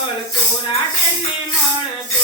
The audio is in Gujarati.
કોરા ડેલી મળતો.